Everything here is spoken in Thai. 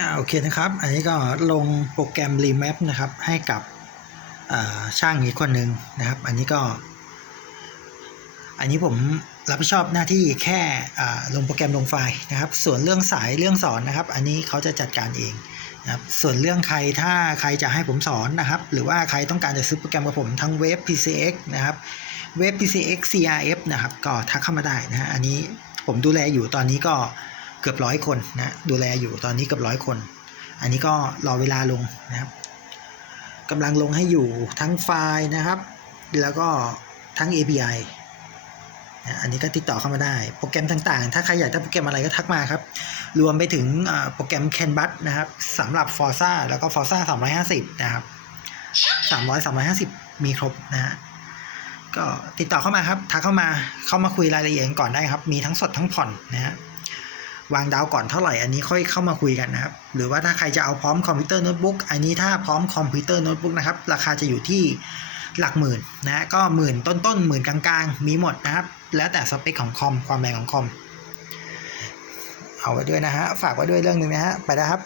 อ่าโอเคนะครับ อันนี้ก็ลงโปรแกรม Remap นะครับให้กับช่างอีกคนหนึ่งนะครับ อันนี้ก็ อันนี้ผมรับผิดชอบหน้าที่แค่ลงโปรแกรมลงไฟล์นะครับ ส่วนเรื่องสายเรื่องสอนนะครับ อันนี้เขาจะจัดการเองนะครับส่วนเรื่องใครถ้าใครจะให้ผมสอนนะครับ หรือว่าใครต้องการจะซื้อโปรแกรมกับผมทั้งเว็บ PCX นะครับเว็บ PCX CRF นะครับ ก็ทักเข้ามาได้นะฮะอันนี้ผมดูแลอยู่ตอนนี้ก็ เกือบร้อยคนนะดูแลอยู่ตอนนี้เกือบร้อยคน อันนี้ก็รอเวลาลงนะครับกำลังลงให้อยู่ทั้งไฟล์นะครับ แล้วก็ทั้ง API นะอันนี้ก็ติดต่อเข้ามาได้ โปรแกรมต่างๆ ถ้าใครอยากได้โปรแกรมอะไรก็ทักมาครับ รวมไปถึงโปรแกรม Canvas นะครับสำหรับ Forza แล้วก็ Forza 350 นะครับ 300 350 มีครบนะฮะก็ติดต่อเข้ามาครับ ทักเข้ามาเข้ามาคุยรายละเอียดก่อนได้ครับ มีทั้งสดทั้งผ่อนนะฮะ วางดาวก่อนเท่าไหร่อันนี้ค่อยเข้ามาคุยกันนะครับ หรือว่าถ้าใครจะเอาพร้อมคอมพิวเตอร์โน้ตบุ๊กอันนี้ถ้าพร้อมคอมพิวเตอร์โน้ตบุ๊กนะครับ ราคาจะอยู่ที่หลักหมื่นนะก็หมื่นต้นๆหมื่นกลางๆ มีหมดนะครับ แล้วแต่สเปคของคอมความแรงของคอมเอาไว้ด้วยนะฮะฝากไว้ด้วยเรื่องหนึ่งนะฮะไปแล้วครับ